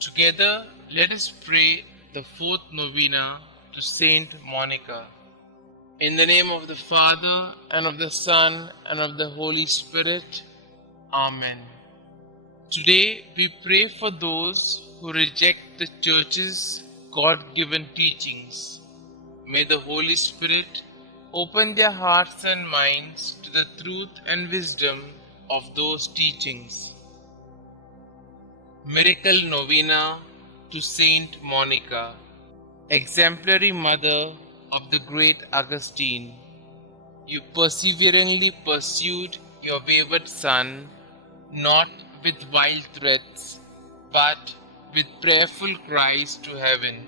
Together, let us pray the fourth novena to Saint Monica. In the name of the Father, and of the Son, and of the Holy Spirit. Amen. Today, we pray for those who reject the Church's God-given teachings. May the Holy Spirit open their hearts and minds to the truth and wisdom of those teachings. Miracle Novena to Saint Monica, exemplary mother of the great Augustine. You perseveringly pursued your wayward son, not with wild threats, but with prayerful cries to heaven.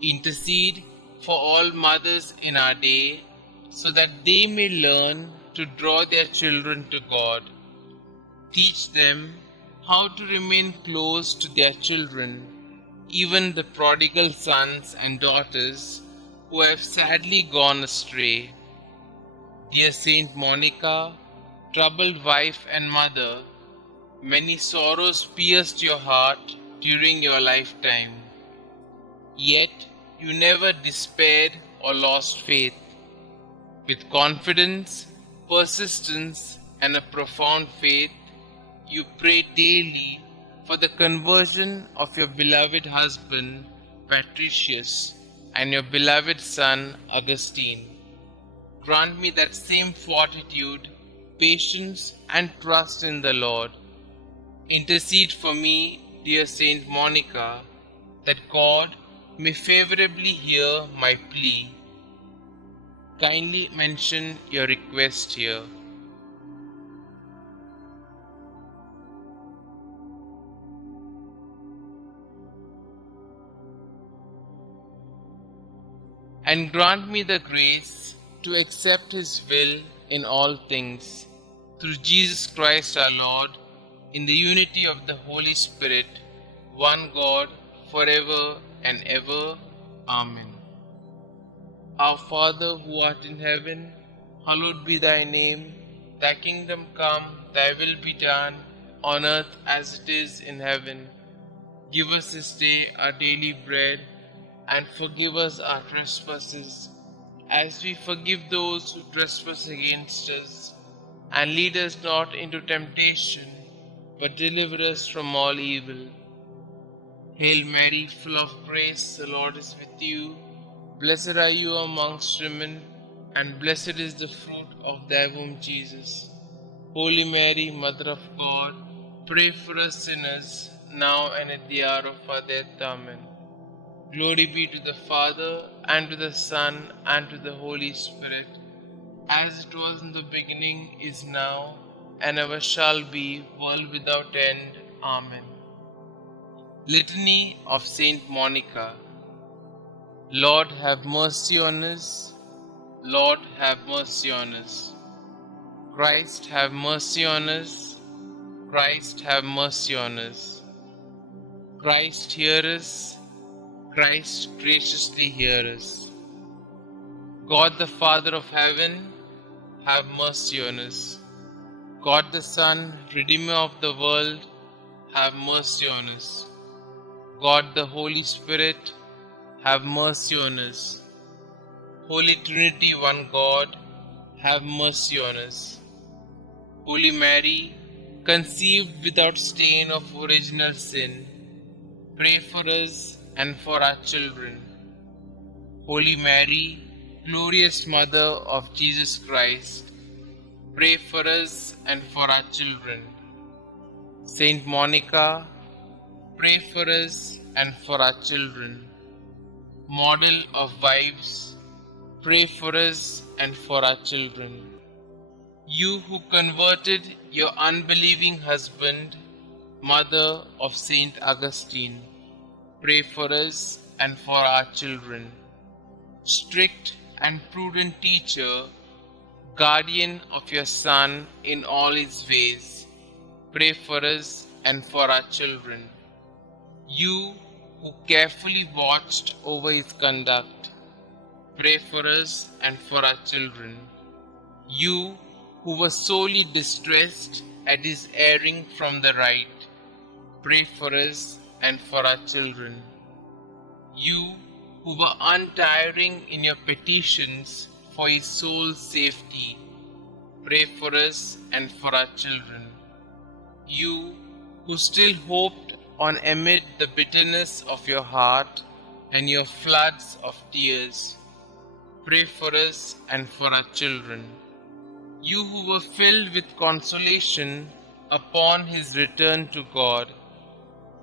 Intercede for all mothers in our day, so that they may learn to draw their children to God. Teach them how to remain close to their children, even the prodigal sons and daughters who have sadly gone astray. Dear Saint Monica, troubled wife and mother, many sorrows pierced your heart during your lifetime. Yet you never despaired or lost faith. With confidence, persistence, and a profound faith, you pray daily for the conversion of your beloved husband, Patricius, and your beloved son, Augustine. Grant me that same fortitude, patience, and trust in the Lord. Intercede for me, dear Saint Monica, that God may favorably hear my plea. Kindly mention your request here. And grant me the grace to accept His will in all things, through Jesus Christ our Lord, in the unity of the Holy Spirit, one God, forever and ever. Amen. Our Father who art in heaven, hallowed be thy name. Thy kingdom come, thy will be done, on earth as it is in heaven. Give us this day our daily bread, and forgive us our trespasses, as we forgive those who trespass against us. And lead us not into temptation, but deliver us from all evil. Hail Mary, full of grace, the Lord is with you. Blessed are you amongst women, and blessed is the fruit of thy womb, Jesus. Holy Mary, Mother of God, pray for us sinners, now and at the hour of our death. Amen. Glory be to the Father, and to the Son, and to the Holy Spirit, as it was in the beginning, is now, and ever shall be, world without end. Amen. Litany of Saint Monica. Lord, have mercy on us. Lord, have mercy on us. Christ, have mercy on us. Christ, have mercy on us. Christ, hear us. Christ, graciously hear us. God the Father of heaven, have mercy on us. God the Son, Redeemer of the world, have mercy on us. God the Holy Spirit, have mercy on us. Holy Trinity, one God, have mercy on us. Holy Mary, conceived without stain of original sin, pray for us and for our children. Holy Mary, glorious Mother of Jesus Christ, pray for us and for our children. Saint Monica, pray for us and for our children. Model of wives, pray for us and for our children. You who converted your unbelieving husband, Mother of Saint Augustine, pray for us and for our children. Strict and prudent teacher, guardian of your Son in all his ways, pray for us and for our children. You who carefully watched over his conduct, pray for us and for our children. You who were sorely distressed at his erring from the right, pray for us and for our children. You who were untiring in your petitions for his soul's safety, pray for us and for our children. You who still hoped on amid the bitterness of your heart and your floods of tears, pray for us and for our children. You who were filled with consolation upon his return to God,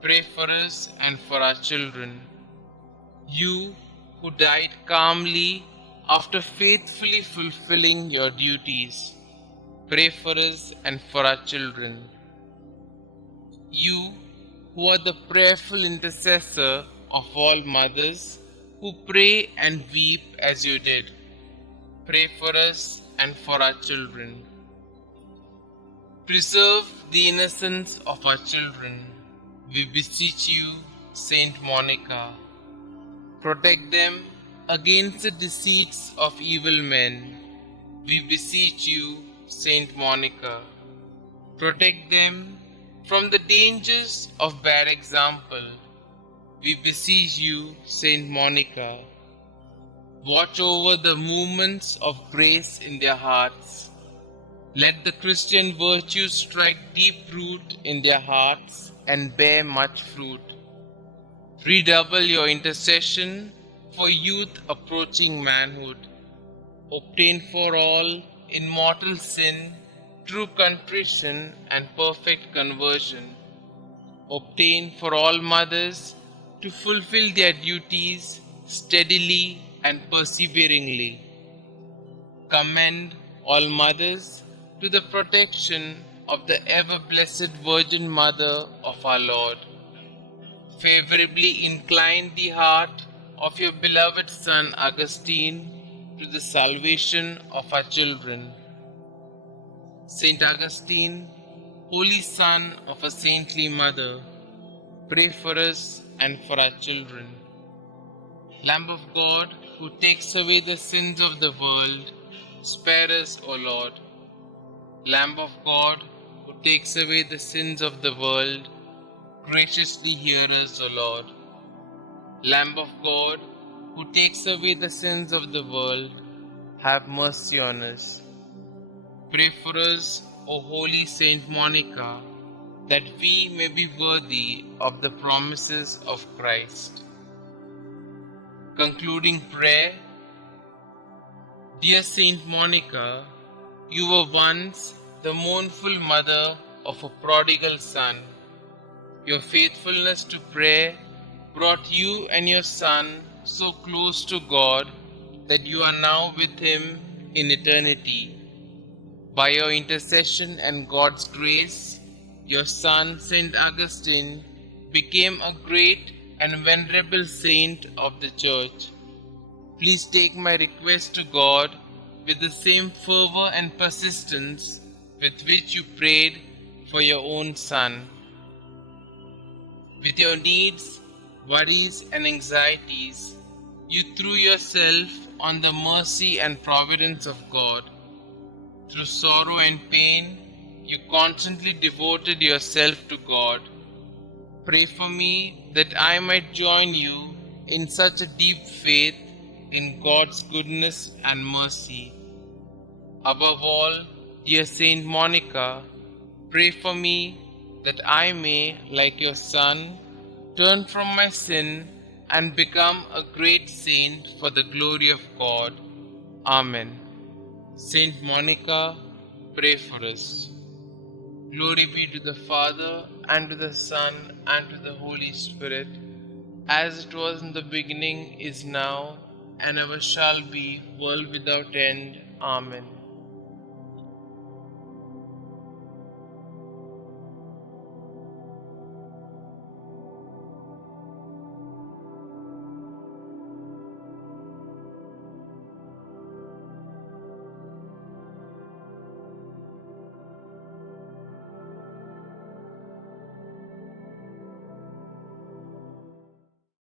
pray for us and for our children. You who died calmly after faithfully fulfilling your duties, pray for us and for our children. You who are the prayerful intercessor of all mothers who pray and weep as you did, pray for us and for our children. Preserve the innocence of our children, we beseech you, Saint Monica. Protect them against the deceits of evil men, we beseech you, Saint Monica. Protect them from the dangers of bad example, we beseech you, Saint Monica. Watch over the movements of grace in their hearts. Let the Christian virtues strike deep root in their hearts and bear much fruit. Redouble your intercession for youth approaching manhood. Obtain for all in mortal sin true contrition and perfect conversion. Obtain for all mothers to fulfill their duties steadily and perseveringly. Commend all mothers to the protection of the ever-blessed Virgin Mother of our Lord. Favorably incline the heart of your beloved son Augustine to the salvation of our children. Saint Augustine, holy son of a saintly mother, pray for us and for our children. Lamb of God, who takes away the sins of the world, spare us, O Lord. Lamb of God, who takes away the sins of the world, graciously hear us, O Lord. Lamb of God, who takes away the sins of the world, have mercy on us. Pray for us, O holy Saint Monica, that we may be worthy of the promises of Christ. Concluding prayer. Dear Saint Monica, you were once the mournful mother of a prodigal son. Your faithfulness to prayer brought you and your son so close to God that you are now with him in eternity. By your intercession and God's grace, your son Saint Augustine became a great and venerable saint of the Church. Please take my request to God with the same fervor and persistence with which you prayed for your own son. With your needs, worries, and anxieties, you threw yourself on the mercy and providence of God. Through sorrow and pain, you constantly devoted yourself to God. Pray for me that I might join you in such a deep faith in God's goodness and mercy. Above all, dear Saint Monica, pray for me that I may, like your son, turn from my sin and become a great saint for the glory of God. Amen. Saint Monica, pray for us. Glory be to the Father, and to the Son, and to the Holy Spirit, as it was in the beginning, is now, and ever shall be, world without end. Amen.